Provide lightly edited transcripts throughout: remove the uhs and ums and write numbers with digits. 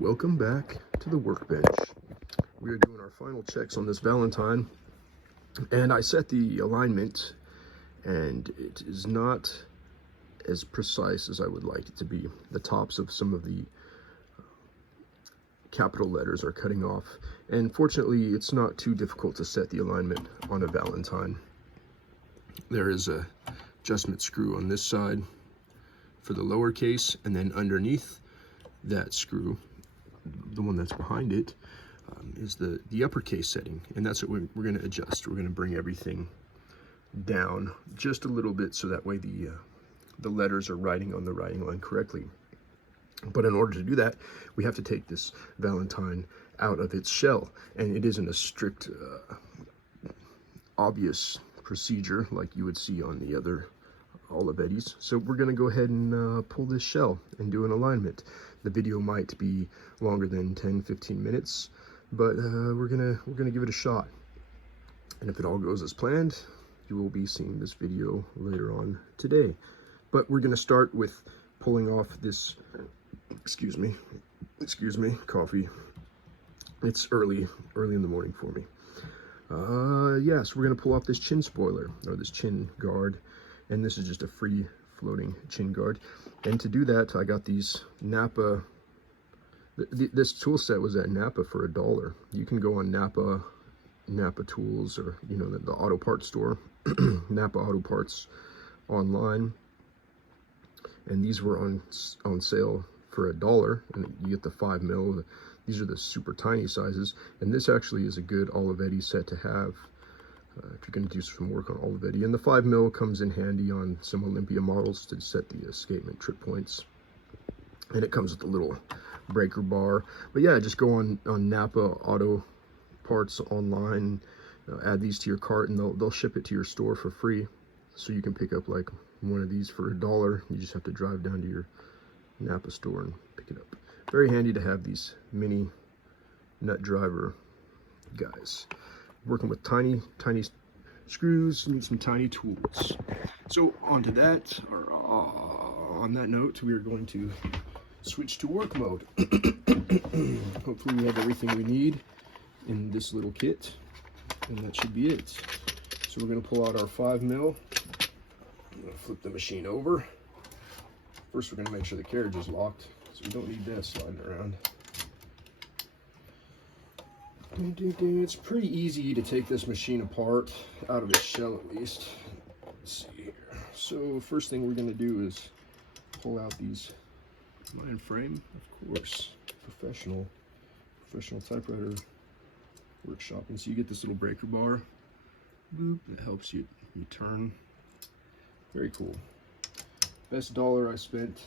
Welcome back to the workbench. We are doing our final checks on this Valentine, and I set the alignment, and it is not as precise as I would like it to be. The tops of some of the capital letters are cutting off, and fortunately it's not too difficult to set the alignment on a Valentine. There is a adjustment screw on this side for the lowercase, and then underneath that screw, the one that's behind it, is the uppercase setting, and that's what we're going to adjust. We're going to bring everything down just a little bit so that way the letters are writing on the writing line correctly. But in order to do that, we have to take this Valentine out of its shell, and it isn't a strict, obvious procedure like you would see on the other Olivettis. So we're going to go ahead and pull this shell and do an alignment. The video might be longer than 10-15 minutes, but we're gonna give it a shot. And if it all goes as planned, you will be seeing this video later on today. But we're gonna start with pulling off this, excuse me, coffee. It's early in the morning for me. Yes, we're gonna pull off this chin spoiler, or this chin guard, and this is just a free floating chin guard. And to do that, I got these Napa. This tool set was at Napa for $1. You can go on Napa Tools, or the auto parts store, Napa Auto Parts online, and these were on sale for $1, and you get the 5 mil. These are the super tiny sizes, and this actually is a good Olivetti set to have if you're going to do some work on Olivetti. And the 5 mil comes in handy on some Olympia models to set the escapement trip points. And it comes with a little breaker bar. But yeah, just go on Napa Auto Parts online, add these to your cart, and they'll ship it to your store for free. So you can pick up like one of these for $1. You just have to drive down to your Napa store and pick it up. Very handy to have these mini nut driver guys. Working with tiny screws, need some tiny tools. So onto that, or on that note, we are going to switch to work mode. Hopefully we have everything we need in this little kit, and that should be it. So we're going to pull out our 5 mil. I'm going to flip the machine over. First we're going to make sure the carriage is locked, so we don't need that sliding around. It's pretty easy to take this machine apart, out of its shell at least. Let's see here. So first thing we're going to do is pull out these line frame, of course, professional typewriter workshop. And so you get this little breaker bar, boop, that helps you turn. Very cool. Best $1 I spent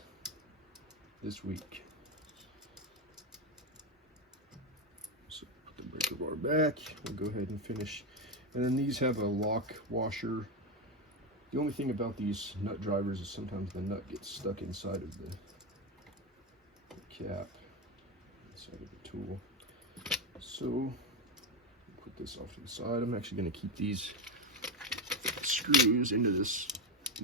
this week. Breaker bar back. We'll go ahead and finish. And then these have a lock washer. The only thing about these nut drivers is sometimes the nut gets stuck inside of the cap, inside of the tool. So put this off to the side. I'm actually going to keep these screws into this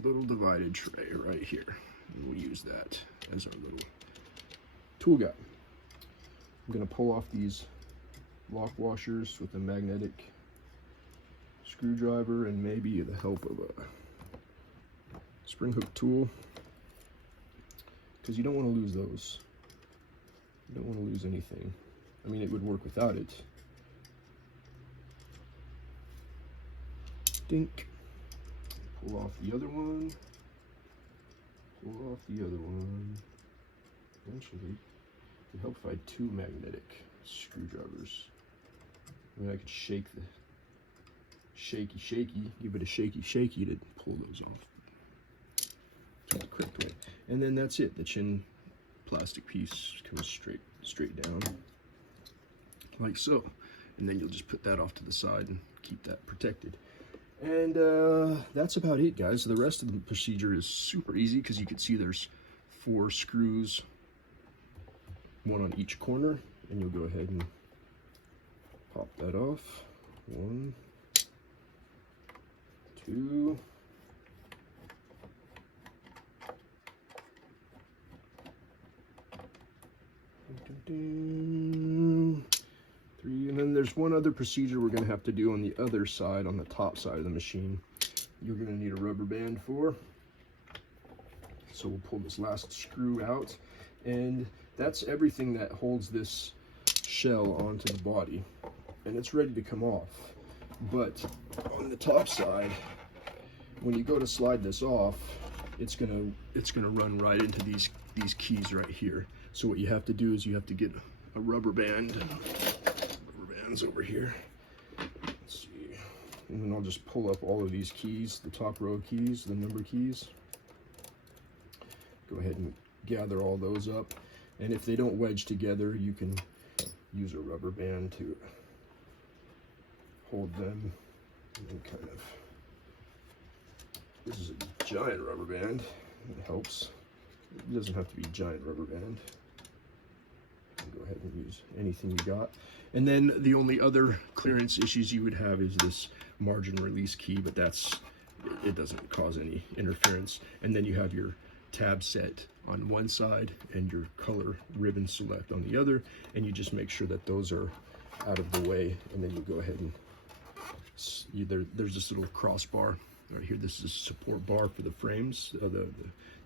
little divided tray right here, and we'll use that as our little tool guide. I'm going to pull off these lock washers with a magnetic screwdriver and maybe the help of a spring hook tool, because you don't want to lose those. You don't want to lose anything. I mean, it would work without it. Dink. Pull off the other one. Pull off the other one. Eventually, it would help if I had 2 magnetic screwdrivers. I mean, I could shake the shaky, give it a shaky to pull those off. So the correct way. And then that's it. The chin plastic piece comes straight down, like so. And then you'll just put that off to the side and keep that protected. And that's about it, guys. The rest of the procedure is super easy, because you can see there's 4 screws, 1 on each corner, and you'll go ahead and pop that off. 1, 2, Three, and then there's one other procedure we're going to have to do on the other side, on the top side of the machine. You're going to need a rubber band for. So we'll pull this last screw out, and that's everything that holds this shell onto the body, and it's ready to come off. But on the top side, when you go to slide this off, it's gonna run right into these keys right here. So what you have to do is you have to get a rubber band. Rubber band's over here. Let's see, and then I'll just pull up all of these keys, the top row keys, the number keys. Go ahead and gather all those up, and if they don't wedge together, you can use a rubber band to hold them, and kind of, this is a giant rubber band, it helps. It doesn't have to be a giant rubber band. Go ahead and use anything you got. And then the only other clearance issues you would have is this margin release key, but it doesn't cause any interference. And then you have your tab set on one side and your color ribbon select on the other, and you just make sure that those are out of the way, and then you go ahead and there's this little crossbar right here. This is a support bar for the frames, the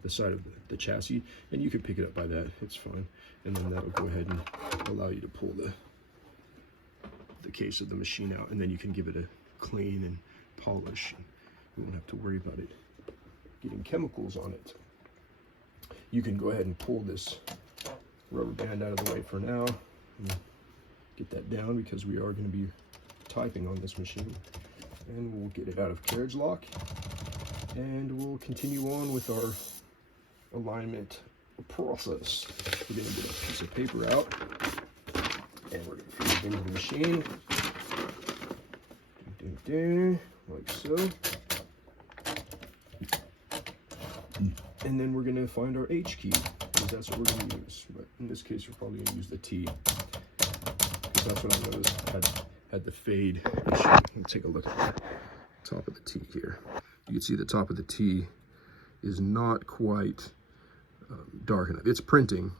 side of the chassis, and you can pick it up by that, it's fine. And then that'll go ahead and allow you to pull the case of the machine out, and then you can give it a clean and polish. You won't have to worry about it getting chemicals on it. You can go ahead and pull this rubber band out of the way for now and get that down, because we are going to be typing on this machine. And we'll get it out of carriage lock, and we'll continue on with our alignment process. We're going to get a piece of paper out, and we're going to feed it into the machine, like so. And then we're going to find our H key, because that's what we're going to use. But in this case, we're probably going to use the T, because that's what I noticed had the fade issue. Let's take a look at the top of the T here. You can see the top of the T is not quite dark enough. It's printing,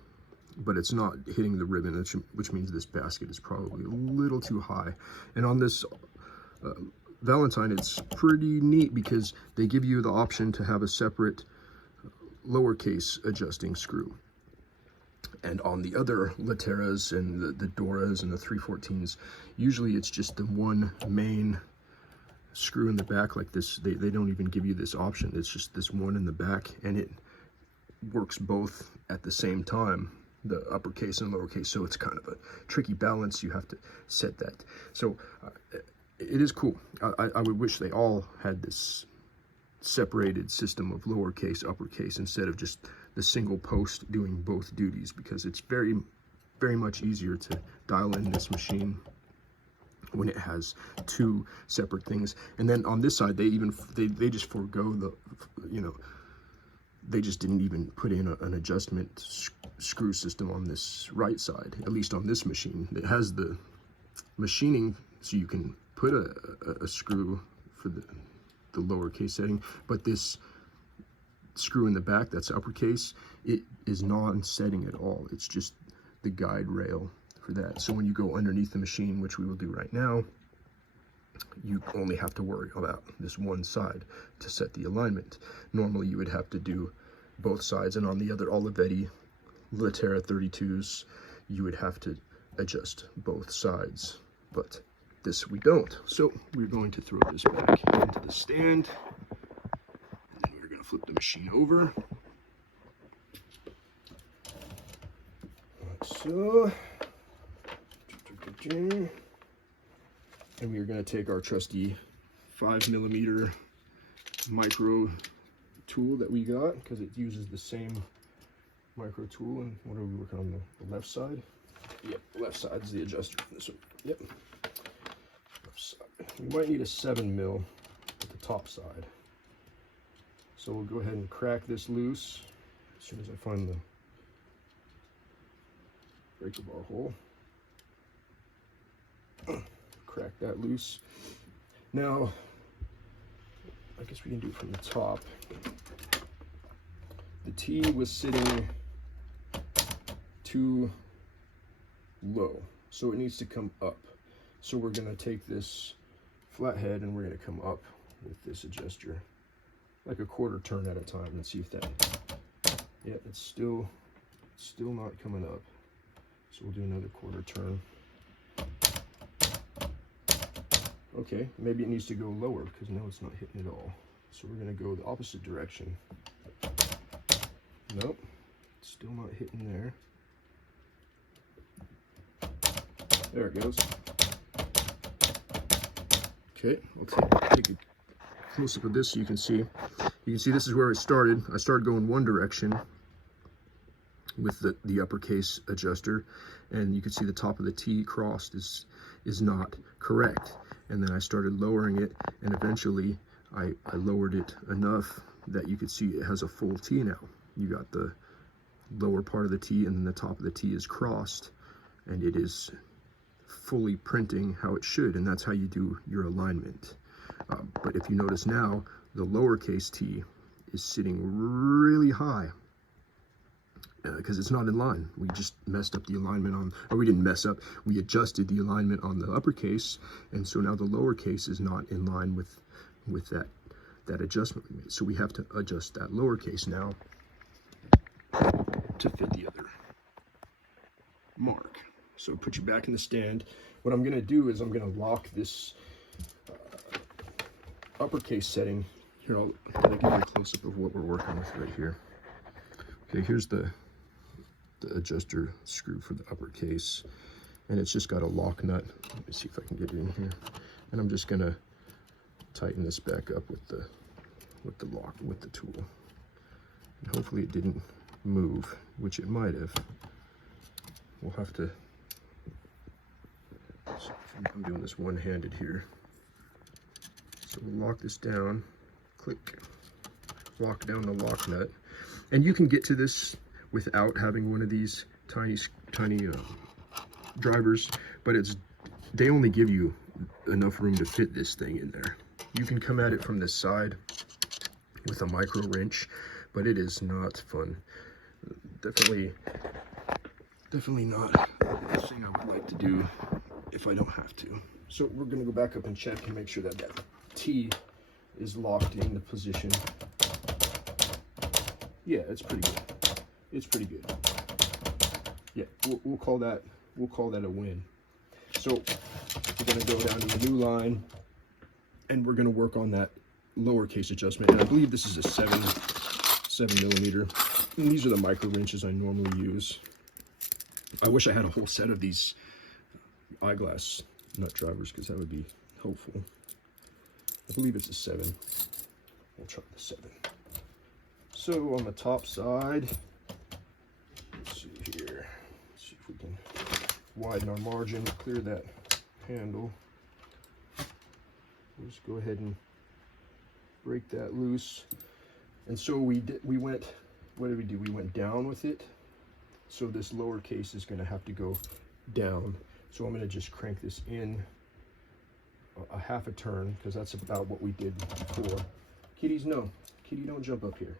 but it's not hitting the ribbon, which means this basket is probably a little too high. And on this Valentine, it's pretty neat because they give you the option to have a separate lowercase adjusting screw. And on the other Lateras and the Doras and the 314s, usually it's just the one main screw in the back like this. They don't even give you this option. It's just this one in the back, and it works both at the same time, the uppercase and lowercase. So it's kind of a tricky balance. You have to set that. So it is cool. I would wish they all had this separated system of lowercase, uppercase, instead of just the single post doing both duties, because it's very, very much easier to dial in this machine when it has two separate things. And then on this side, they just forego the, they just didn't even put in an adjustment screw system on this right side, at least on this machine. It has the machining, so you can put a screw for the lowercase setting, but this screw in the back, that's uppercase, it is non-setting at all. It's just the guide rail for that. So when you go underneath the machine, which we will do right now, you only have to worry about this one side to set the alignment. Normally you would have to do both sides, and on the other Olivetti Latera 32s, you would have to adjust both sides, but this we don't. So we're going to throw this back into the stand, and then we're going to flip the machine over, like so. And we are going to take our trusty 5mm micro tool that we got, because it uses the same micro tool. And what are we working on, the left side? Yep, the left side is the adjuster. This one. Yep. Left side. We might need a 7mm at the top side. So we'll go ahead and crack this loose as soon as I find the breaker bar hole. Crack that loose. Now, I guess we can do it from the top. The T was sitting 2 low. So it needs to come up. So we're gonna take this flathead and we're gonna come up with this adjuster, like a quarter turn at a time, and see if that, yeah, it's still not coming up. So we'll do another quarter turn. Okay, maybe it needs to go lower because now it's not hitting at all. So we're gonna go the opposite direction. Nope, it's still not hitting there. There it goes. Okay, I'll take a close-up of this so you can see. You can see this is where it started. I started going one direction with the uppercase adjuster, and you can see the top of the T crossed is not correct. And then I started lowering it, and eventually I lowered it enough that you could see it has a full T now. You got the lower part of the T, and then the top of the T is crossed, and it is fully printing how it should, and that's how you do your alignment. But if you notice now, the lowercase t is sitting really high because it's not in line. We just messed up the alignment on, or we didn't mess up, we adjusted the alignment on the uppercase, and so now the lowercase is not in line with that adjustment we made. So we have to adjust that lowercase now to fit the other mark. So put you back in the stand. What I'm gonna do is I'm gonna lock this uppercase setting. Here, I'll give you a close-up of what we're working with right here. Okay, here's the adjuster screw for the uppercase, and it's just got a lock nut. Let me see if I can get it in here. And I'm just gonna tighten this back up with the tool. And hopefully it didn't move, which it might have. We'll have to. So I'm doing this one-handed here. So we'll lock this down, click, lock down the lock nut. And you can get to this without having one of these tiny drivers, but they only give you enough room to fit this thing in there. You can come at it from this side with a micro wrench, but it is not fun. Definitely not the thing I would like to do if I don't have to. So we're gonna go back up and check and make sure that that T is locked in the position. Yeah, it's pretty good. It's pretty good. Yeah, we'll call that a win. So we're gonna go down to a new line, and we're gonna work on that lowercase adjustment. And I believe this is a 7mm. And these are the micro wrenches I normally use. I wish I had a whole set of these eyeglass nut drivers because that would be helpful. I believe it's a 7. We'll try the 7. So on the top side, let's see here. Let's see if we can widen our margin, clear that handle. We'll just go ahead and break that loose. And so we went, what did we do? We went down with it. So this lower case is going to have to go down. So I'm going to just crank this in a half a turn, because that's about what we did before. Kitties, no. Kitty, don't jump up here.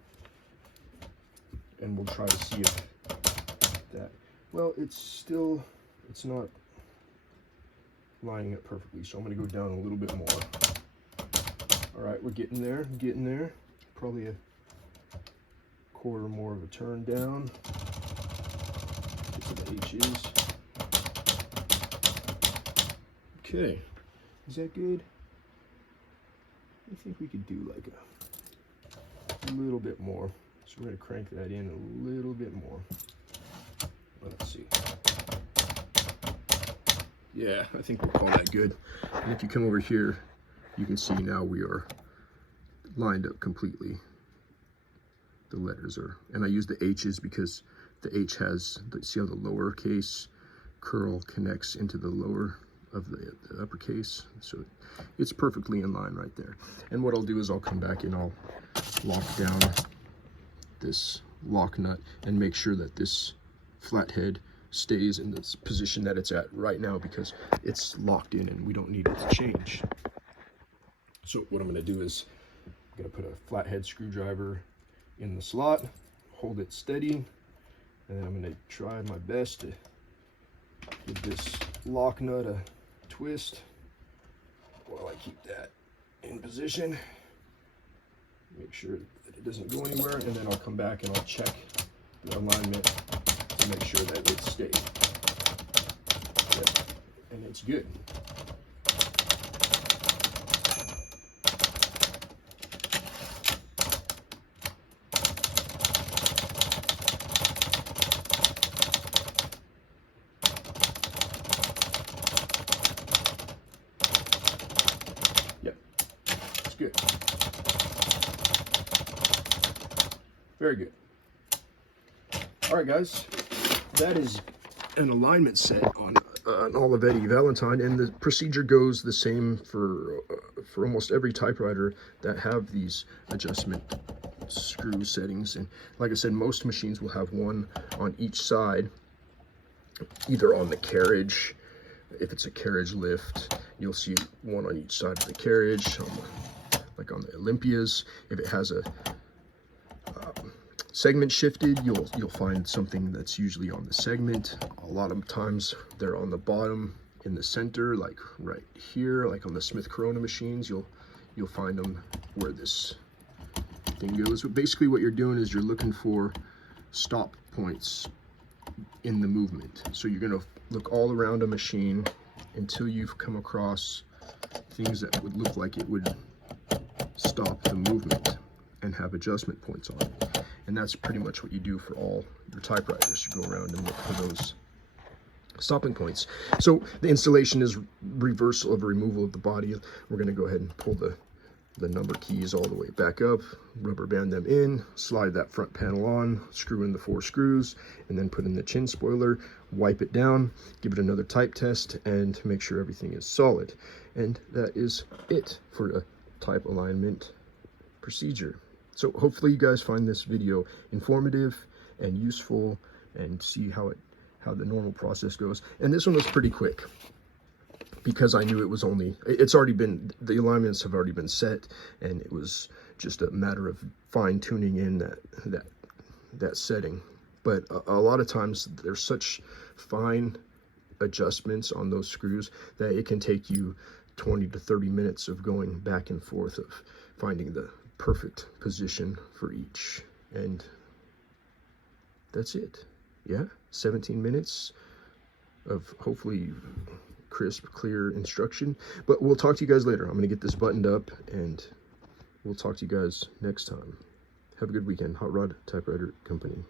And we'll try to see if that, well, it's not lining up perfectly. So I'm going to go down a little bit more. All right, we're getting there. Probably a quarter more of a turn down. Get to the H's. Okay, is that good? I think we could do like a little bit more. So we're going to crank that in a little bit more. Let's see. Yeah, I think we'll call that good. And if you come over here, you can see now we are lined up completely. The letters are, and I use the H's because the H has, see how the lowercase curl connects into the lower of the uppercase, so it's perfectly in line right there. And what I'll do is I'll come back and I'll lock down this lock nut and make sure that this flathead stays in this position that it's at right now, because it's locked in and we don't need it to change. So what I'm going to do is I'm going to put a flathead screwdriver in the slot, hold it steady, and then I'm going to try my best to Give this lock nut a twist while I keep that in position. Make sure that it doesn't go anywhere, and then I'll come back and I'll check the alignment to make sure that it stays. Yep. And it's good. Yep, it's good. Very good. All right, guys, that is an alignment set on an Olivetti Valentine, and the procedure goes the same for almost every typewriter that have these adjustment screw settings. And like I said, most machines will have one on each side, either on the carriage. If it's a carriage lift, you'll see one on each side of the carriage, like on the Olympias. If it has a segment shifted, you'll find something that's usually on the segment. A lot of times they're on the bottom in the center, like right here, like on the Smith Corona machines. You'll find them where this thing goes. But basically what you're doing is you're looking for stop points in the movement. So you're going to look all around a machine until you've come across things that would look like it would stop the movement and have adjustment points on it. And that's pretty much what you do for all your typewriters. You go around and look for those stopping points. So the installation is reversal of removal of the body. We're going to go ahead and pull the number keys all the way back up, rubber band them in, slide that front panel on, screw in the 4 screws, and then put in the chin spoiler, wipe it down, give it another type test, and make sure everything is solid. And that is it for a type alignment procedure. So hopefully you guys find this video informative and useful and see how the normal process goes. And this one was pretty quick because I knew it was it's already been, the alignments have already been set, and it was just a matter of fine tuning in that setting. But a lot of times there's such fine adjustments on those screws that it can take you 20 to 30 minutes of going back and forth of finding the perfect position for each. And that's it. Yeah, 17 minutes of hopefully crisp, clear instruction. But we'll talk to you guys later. I'm going to get this buttoned up, and we'll talk to you guys next time. Have a good weekend. Hot Rod Typewriter Company.